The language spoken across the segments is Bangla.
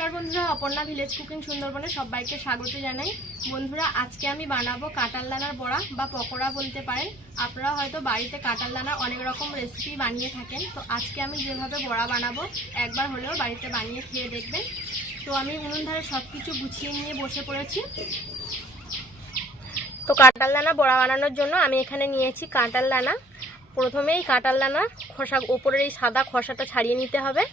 नमस्कार बंधुरा अपर्णा ভিলেজ কুকিং সুন্দরবনে সবাইকে স্বাগত জানাই। বন্ধুরা আজকে আমি বানাবো কাঁঠাল দানার বড়া বা পকোড়া বলতে পারেন। আপনারা হয়তো বাড়িতে কাঁঠাল দানার অনেক রকম রেসিপি বানিয়ে থাকেন, তো আজকে আমি যেভাবে বড়া বানাবো একবার হলেও বাড়িতে বানিয়ে খেয়ে দেখবেন। তো আমি উনুন ধারে সব কিছু গুছিয়ে নিয়ে বসে পড়েছি। তো কাঁঠাল দানা বড়া বানানোর জন্য আমি এখানে নিয়েছি কাঁঠাল দানা। প্রথমেই কাঁঠাল দানা খোসা ওপরের এই সাদা খোসাটা ছাড়িয়ে নিতে হবে।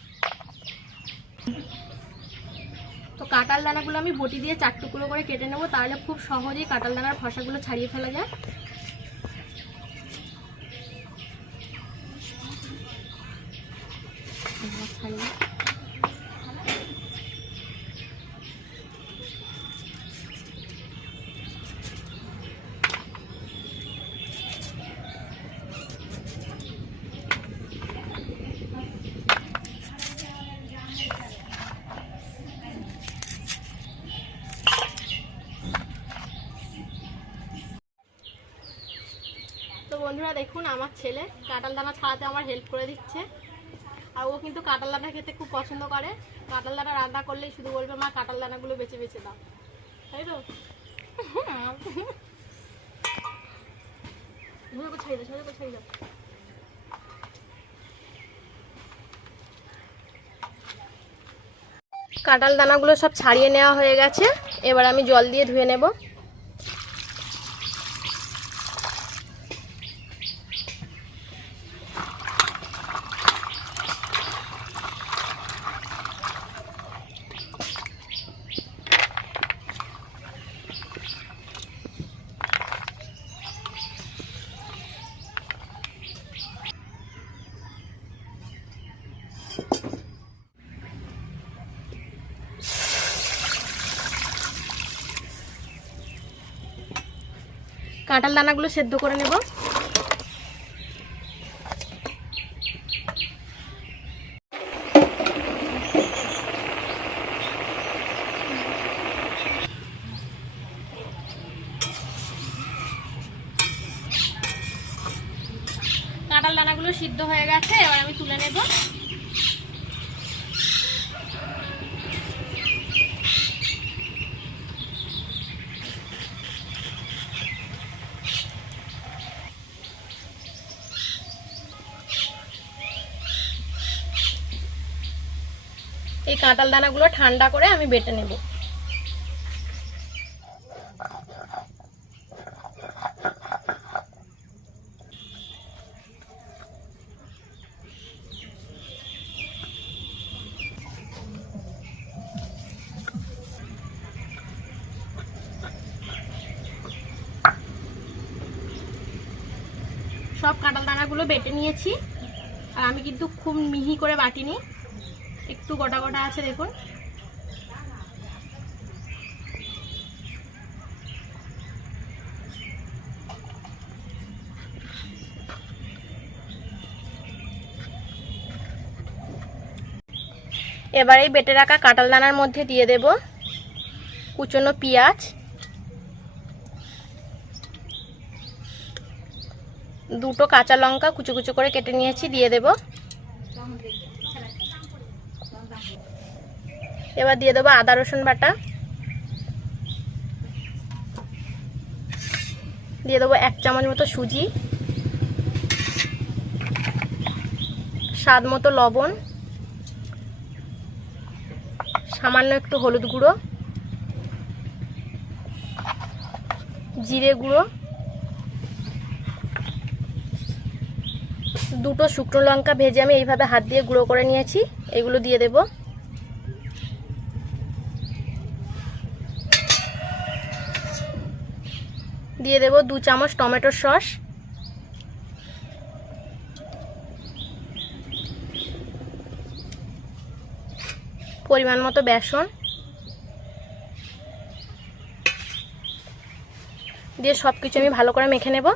তো কাঁঠাল দানাগুলো আমি বটি দিয়ে 4 টুকরো করে কেটে নেব, তাহলে খুব সহজেই কাঁঠাল দানার খোসাগুলো ছাড়িয়ে ফেলা যায়। তো বন্ধুরা দেখুন, আমার ছেলে কাঁঠাল দানা ছাড়াতে আমার হেল্প করে দিচ্ছে। আর ও কিন্তু কাঁঠাল দানা খেতে খুব পছন্দ করে। কাঁঠাল দানা রান্না করলেই শুধু বলবে মা কাঁঠাল দানাগুলো বেছে বেছে দাও, তাই তো? কাঁঠাল দানাগুলো সব ছাড়িয়ে নেওয়া হয়ে গেছে, এবার আমি জল দিয়ে ধুয়ে নেব। কাঁঠাল দানাগুলো সেদ্ধ করে নেব। কাঁঠাল দানাগুলো সিদ্ধ হয়ে গেছে, এবার আমি তুলে নেব। এই কাঁঠাল দানাগুলো ঠান্ডা করে আমি বেটে নেব। সব কাঁঠাল দানাগুলো বেটে নিয়েছি, আর আমি কিন্তু খুব মিহি করে বাটিনি, একটু গোটা গোটা আছে দেখুন। এবার এই বেটে রাখা কাঁঠাল দানার মধ্যে দিয়ে দেব কুচনো পেঁয়াজ, দুটো কাঁচা লঙ্কা কুচো কুচো করে কেটে নিয়েছি দিয়ে দেব। এবার দিয়ে দেবো আদা রসুন বাটা, দিয়ে দেবো 1 চামচ মতো সুজি, স্বাদ মতো লবণ, সামান্য একটু হলুদ গুঁড়ো, জিরে গুঁড়ো, দুটো শুকনো লঙ্কা ভেজে আমি এইভাবে হাত দিয়ে গুঁড়ো করে নিয়েছি, এগুলো দিয়ে দেব। দিয়ে দেব 2 চামচ টমেটো সস, পরিমাণ মতো বেসন দিয়ে সবকিছু আমি ভালো করে মেখে নেব।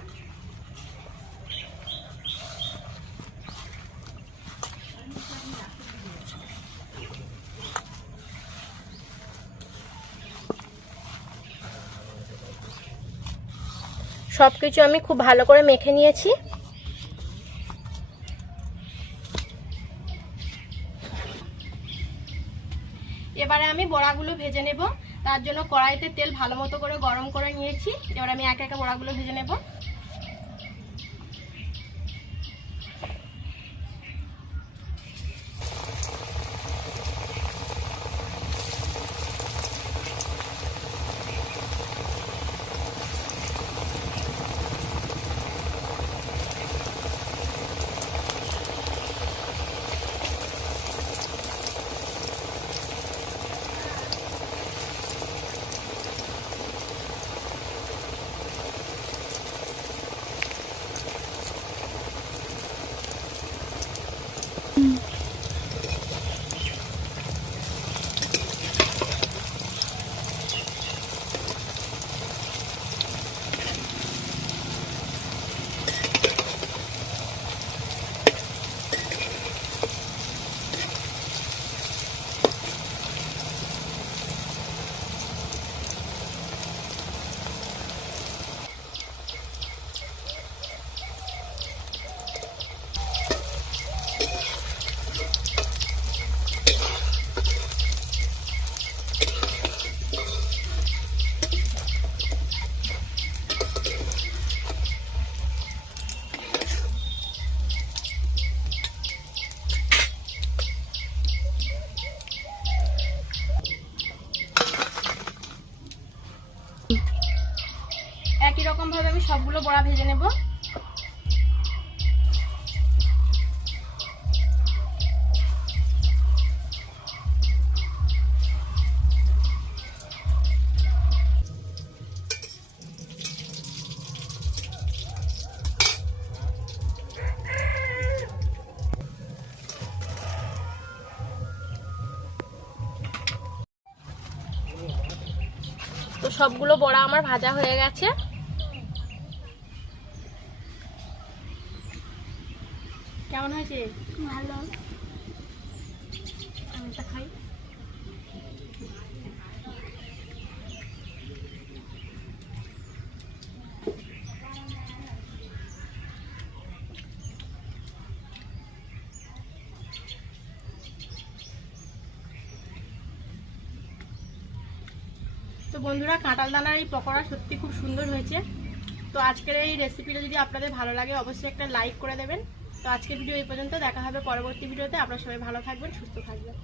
সবকিছু আমি খুব ভালো করে মেখে নিয়েছি। এবারে আমি বড়াগুলো ভেজে নেব। তার জন্য কড়াইতে তেল ভালো মতো করে গরম করে নিয়েছি। এবার আমি একে একে বড়াগুলো ভেজে নেব। একই রকম ভাবে আমি সবগুলো বড়া ভেজে নেব। তো সবগুলো বড়া আমার ভাজা হয়ে গেছে। কেমন হয়েছে? ভালো। আমি এটা খাই। তো বন্ধুরা, কাঁঠাল দানার এই পকোড়া সত্যি খুব সুন্দর হয়েছে। তো আজকের এই রেসিপিটা যদি আপনাদের ভালো লাগে অবশ্যই একটা লাইক করে দেবেন। তো আজকের ভিডিও এই পর্যন্ত, দেখা হবে পরবর্তী ভিডিওতে। আপনারা সবাই ভালো থাকবেন, সুস্থ থাকবেন।